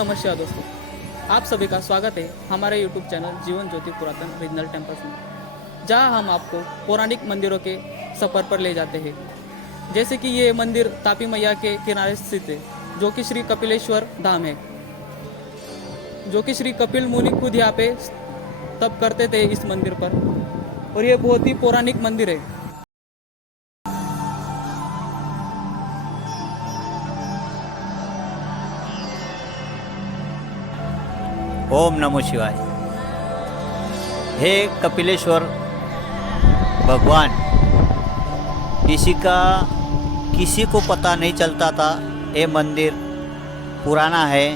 नमस्कार दोस्तों, आप सभी का स्वागत है हमारे YouTube चैनल जीवन ज्योति पुरातन रीजनल टेम्पल्स में, जहां हम आपको पौराणिक मंदिरों के सफ़र पर ले जाते हैं। जैसे कि ये मंदिर तापी मैया के किनारे स्थित है, जो कि श्री कपिलेश्वर धाम है, जो कि श्री कपिल मुनि खुद यहाँ पे तप करते थे इस मंदिर पर। और ये बहुत ही पौराणिक मंदिर है। ओम नमो शिवाय। हे कपिलेश्वर भगवान, किसी को पता नहीं चलता था। ये मंदिर पुराना है,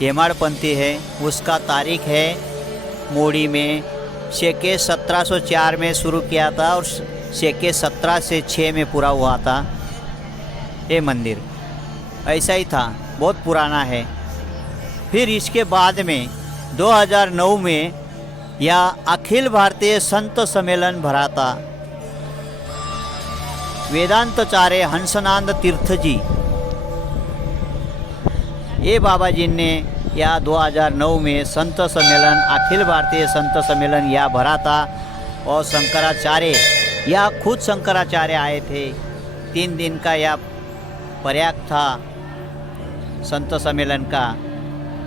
हेमाड़पंथी है। उसका तारीख है मोड़ी में शेके 1704 में शुरू किया था और शेके 17 से 6 में पूरा हुआ था। ये मंदिर ऐसा ही था, बहुत पुराना है। फिर इसके बाद में 2009 में यह अखिल भारतीय संत सम्मेलन भरा था। वेदांताचार्य हंसनानंद तीर्थ जी, ये बाबा जी ने यह 2009 में संत सम्मेलन, अखिल भारतीय संत सम्मेलन यह भरा था। और शंकराचार्य, यह खुद शंकराचार्य आए थे। 3 दिन का यह प्रयाग था संत सम्मेलन का,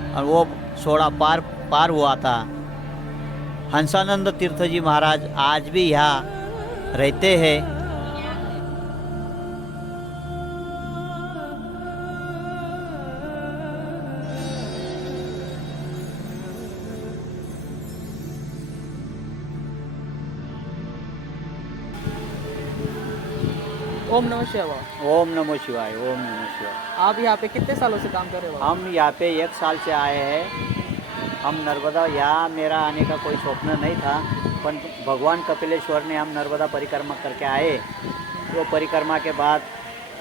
और वो 16 पार हुआ था। हंसानंद तीर्थ जी महाराज आज भी यहाँ रहते हैं। ओम नमः शिवाय। ओम नमो शिवाय। ओम नमो शिवाय। आप यहाँ पे कितने सालों से काम कर रहे हो? हम यहाँ पे 1 साल से आए हैं। हम नर्मदा, यहाँ मेरा आने का कोई स्वप्न नहीं था, पर भगवान कपिलेश्वर ने, हम नर्मदा परिक्रमा करके आए। तो परिक्रमा के बाद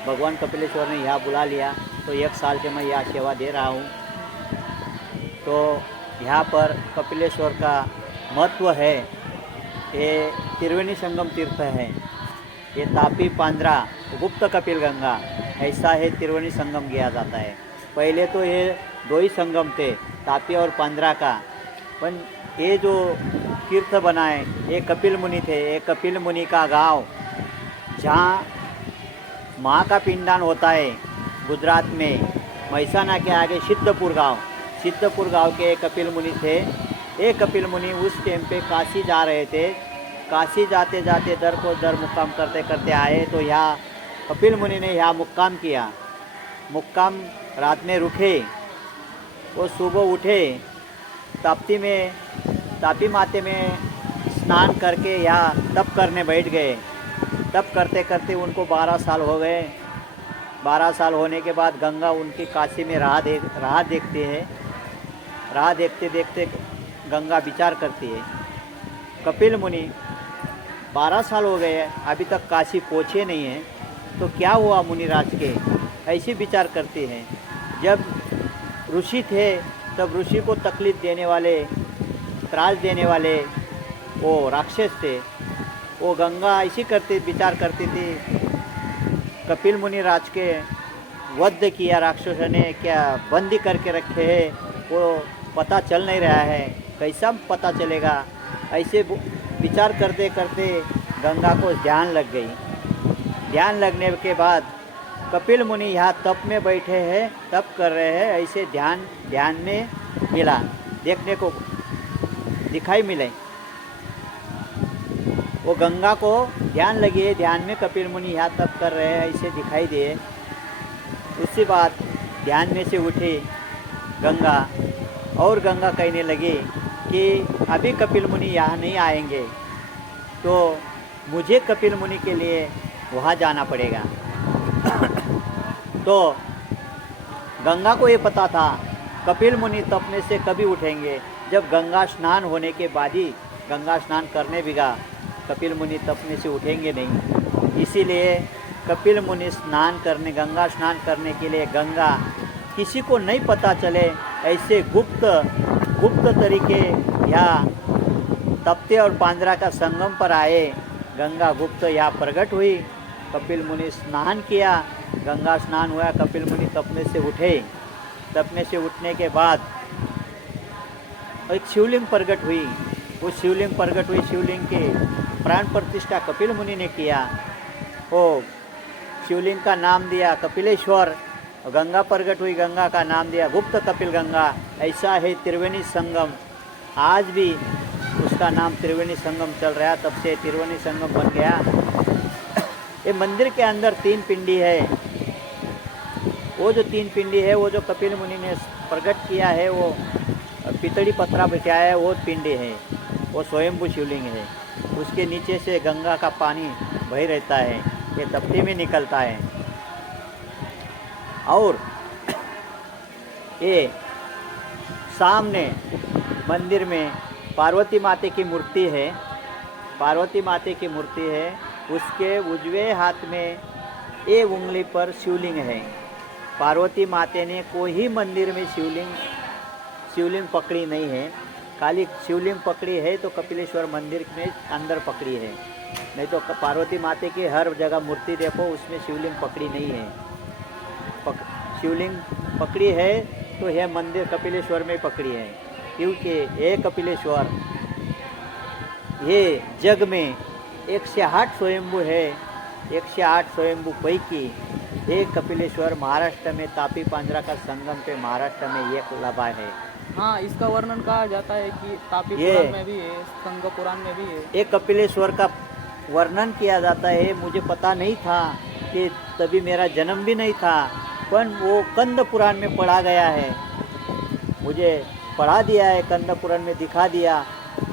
भगवान कपिलेश्वर ने यहाँ बुला लिया, तो 1 साल से मैं यहाँ सेवा दे रहा हूँ। तो यहाँ पर कपिलेश्वर का महत्व है। ये त्रिवेणी संगम तीर्थ है। ये तापी, पांद्रा, गुप्त कपिल गंगा, ऐसा है त्रिवेणी संगम किया जाता है। पहले तो ये 2 ही संगम थे, तापी और पांद्रा का। पर ये जो तीर्थ बनाए, ये कपिल मुनि थे। ये कपिल मुनि का गांव, जहाँ माँ का पिंडदान होता है, गुजरात में महसाना के आगे सिद्धपुर गांव के कपिल मुनि थे। ये कपिल मुनि उस टाइम पे काशी जा रहे थे। काशी जाते जाते दर को दर मुक्काम करते करते आए, तो यहाँ कपिल मुनि ने यहाँ मुक्काम किया। मुक्काम रात में रुके, वो सुबह उठे, तापी माते में स्नान करके यहाँ तप करने बैठ गए। तप करते करते उनको 12 साल हो गए। 12 साल होने के बाद गंगा उनकी काशी में राह देखती है। राह देखते देखते गंगा विचार करती है, कपिल मुनि 12 साल हो गए, अभी तक काशी पहुँचे नहीं हैं, तो क्या हुआ मुनिराज के, ऐसी विचार करती हैं। जब ऋषि थे, तब ऋषि को तकलीफ देने वाले, त्रास देने वाले वो राक्षस थे। वो गंगा ऐसी विचार करती थी, कपिल मुनिराज के वध किया राक्षसों ने, क्या बंदी करके रखे हैं, वो पता चल नहीं रहा है, कैसा पता चलेगा। ऐसे विचार करते करते गंगा को ध्यान लग गई। ध्यान लगने के बाद कपिल मुनि यहाँ तप में बैठे हैं, तप कर रहे हैं। ऐसे ध्यान में मिला, देखने को दिखाई मिले। वो गंगा को ध्यान लगी है, ध्यान में कपिल मुनि यहाँ तप कर रहे हैं, ऐसे दिखाई दिए। उसके बाद ध्यान में से उठी गंगा, और गंगा कहने लगी कि अभी कपिल मुनि यहाँ नहीं आएंगे, तो मुझे कपिल मुनि के लिए वहाँ जाना पड़ेगा। तो गंगा को ये पता था कपिल मुनि तपने से कभी उठेंगे, जब गंगा स्नान होने के बाद ही, गंगा स्नान करने बिगा, कपिल मुनि तपने से उठेंगे नहीं। इसीलिए कपिल मुनि गंगा स्नान करने के लिए, गंगा किसी को नहीं पता चले, ऐसे गुप्त तरीके या तप्ते और पांद्रा का संगम पर आए। गंगा गुप्त यहाँ प्रकट हुई, कपिल मुनि स्नान किया, गंगा स्नान हुआ, कपिल मुनि तपने से उठे। तपने से उठने के बाद एक शिवलिंग प्रकट हुई। वो शिवलिंग प्रकट हुई, शिवलिंग की प्राण प्रतिष्ठा कपिल मुनि ने किया। वो शिवलिंग का नाम दिया कपिलेश्वर। गंगा प्रकट हुई, गंगा का नाम दिया गुप्त कपिल गंगा। ऐसा है त्रिवेणी संगम, आज भी उसका नाम त्रिवेणी संगम चल रहा है, तब से त्रिवेणी संगम बन गया। ये मंदिर के अंदर 3 पिंडी है। वो जो 3 पिंडी है, वो जो कपिल मुनि ने प्रकट किया है, वो पितड़ी पत्रा बिछाया है, वो पिंडी है, वो स्वयंभू शिवलिंग है। उसके नीचे से गंगा का पानी बह रहता है, ये तपती में निकलता है। और ये सामने मंदिर में पार्वती माता की मूर्ति है, पार्वती माता की मूर्ति है। उसके उजवे हाथ में एक उंगली पर शिवलिंग है। पार्वती माता ने कोई ही मंदिर में शिवलिंग पकड़ी नहीं है। खाली शिवलिंग पकड़ी है तो कपिलेश्वर मंदिर में अंदर पकड़ी है, नहीं तो पार्वती माता की हर जगह मूर्ति देखो, उसमें शिवलिंग पकड़ी नहीं है। शिवलिंग पकड़ी है तो यह मंदिर कपिलेश्वर में पकड़ी है, क्योंकि ये कपिलेश्वर ये जग में 108 स्वयंभू है। 108 स्वयंभू पैकी एक कपिलेश्वर महाराष्ट्र में तापी पांजरा का संगम पे महाराष्ट्र में एक लबा है। हाँ, इसका वर्णन कहा जाता है कि तापी पुराण में भी है, संग पुराण में भी है। एक कपिलेश्वर का वर्णन किया जाता है। मुझे पता नहीं था कि तभी मेरा जन्म भी नहीं था, पर वो कंद पुराण में पढ़ा गया है, मुझे पढ़ा दिया है, कंद पुराण में दिखा दिया,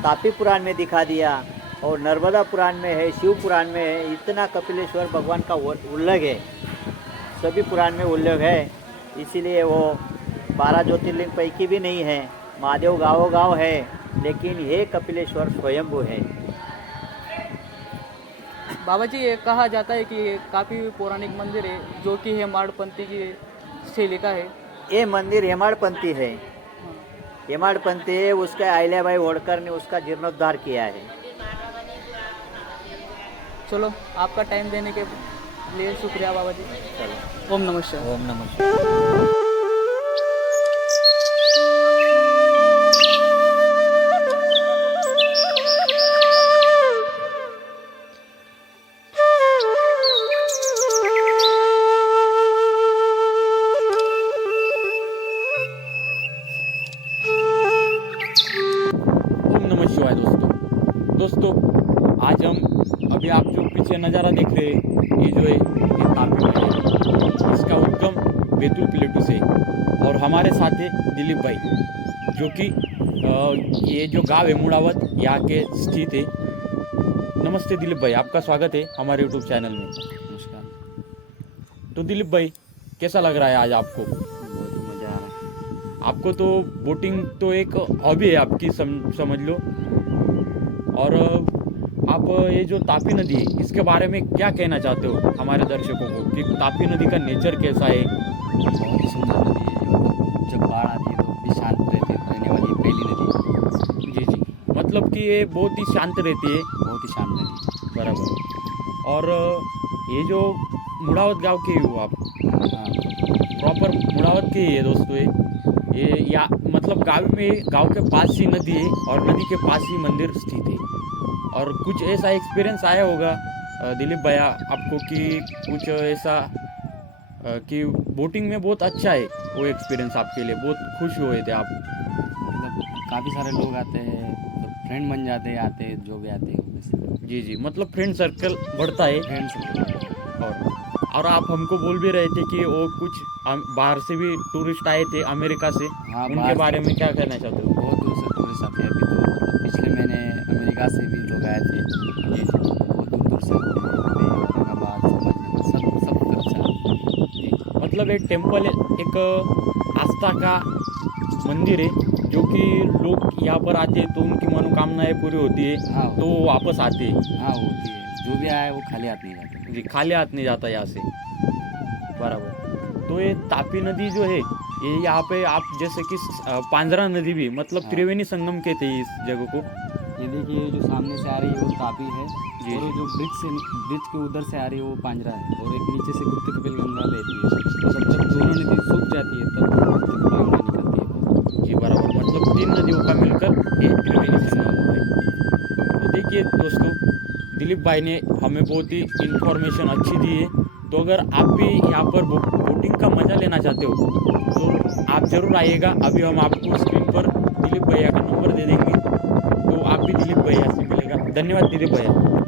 तापी पुराण में दिखा दिया, और नर्मदा पुराण में है, शिव पुराण में है। इतना कपिलेश्वर भगवान का उल्लेख है, सभी पुराण में उल्लेख है। इसीलिए वो 12 ज्योतिर्लिंग पैकी भी नहीं है। महादेव गाँव है, लेकिन ये कपिलेश्वर स्वयंभू है। बाबा जी, ये कहा जाता है कि ये काफ़ी पौराणिक मंदिर है, जो कि हेमाडपंथी की शैली का है। ये मंदिर हेमाडपंथी है, हेमाडपंथी है। उसका अहिल्याबाई होळकर ने उसका जीर्णोद्धार किया है। चलो, आपका टाइम देने के लिए शुक्रिया बाबा जी। चलो, ओम नमः शिवाय। ओम नमः शिवाय। दोस्तों आज हम अभी आप जो पीछे नज़ारा देख रहे हैं, ये जो है ये तापी है। इसका उद्गम बैतूल प्लेटू से, और हमारे साथ है दिलीप भाई, जो कि ये जो गांव है मुड़ावत, यहाँ के स्थित है। नमस्ते दिलीप भाई, आपका स्वागत है हमारे यूट्यूब चैनल में। नमस्कार। तो दिलीप भाई, कैसा लग रहा है आज आपको? बहुत मज़ा आ रहा है। आपको तो बोटिंग तो एक हॉबी है आपकी, समझ लो। और आप ये जो तापी नदी है, इसके बारे में क्या कहना चाहते हो हमारे दर्शकों को, कि तापी नदी का नेचर कैसा है? बहुत ही सुंदर नदी है। जब बाढ़ आती है तो भी शांत रहने वाली पहली नदी। जी जी, मतलब कि ये बहुत ही शांत रहती है। बहुत ही शांत नदी। बराबर। और ये जो मुड़ावत गांव के हो आप, हाँ, प्रॉपर मुड़ावत के ही है दोस्तों। ये या मतलब गांव के पास ही नदी है, और नदी के पास ही मंदिर स्थित है। और कुछ ऐसा एक्सपीरियंस आया होगा दिलीप भैया आपको, कि कुछ ऐसा कि बोटिंग में बहुत अच्छा है वो एक्सपीरियंस आपके लिए, बहुत खुश हुए थे आप? मतलब काफ़ी सारे लोग आते हैं, तो फ्रेंड बन जाते हैं, आते हैं जो भी आते हैं वैसे। जी जी, मतलब फ्रेंड सर्कल बढ़ता है। फ्रेंड्स और आप हमको बोल भी रहे थे कि वो कुछ बाहर से भी टूरिस्ट आए थे, अमेरिका से। हाँ, उनके बारे में क्या कहना चाहते हो? बहुत दूर से टूरिस्ट आते हैं। अभी तो मतलब पिछले महीने अमेरिका से भी लोग आए थे। बहुत दूर दूर से आते हैं, औरंगाबाद, सब तरफ से आते हैं। मतलब एक टेम्पल है, एक आस्था का मंदिर है, जो कि लोग यहाँ पर आते हैं तो उनकी मनोकामनाएं पूरी होती है, हाँ, तो वो वापस आते हैं। हाँ होती है। जो भी आए वो खाली हाथ नहीं जाते। जी, खाली हाथ नहीं जाता यहाँ से। बराबर। तो ये तापी नदी जो है, ये यहाँ पे आप जैसे कि पांजरा नदी भी, मतलब हाँ। त्रिवेणी संगम कहते हैं इस जगह को। ये देखिए, जो सामने से आ रही है वो तापी है, जी, और वो जी। जो ब्रिज के उधर से आ रही है वो पांजरा है, और एक नीचे से गुप्त कपिल गंगा बहती है। मतलब जब दोनों नदी सूख जाती है तब भाई ने हमें बहुत ही इंफॉर्मेशन अच्छी दी है। तो अगर आप भी यहाँ पर बोटिंग का मज़ा लेना चाहते हो तो आप ज़रूर आइएगा। अभी हम आपको स्क्रीन पर दिलीप भैया का नंबर दे देंगे, तो आप भी दिलीप भैया से मिलेगा। धन्यवाद दिलीप भैया।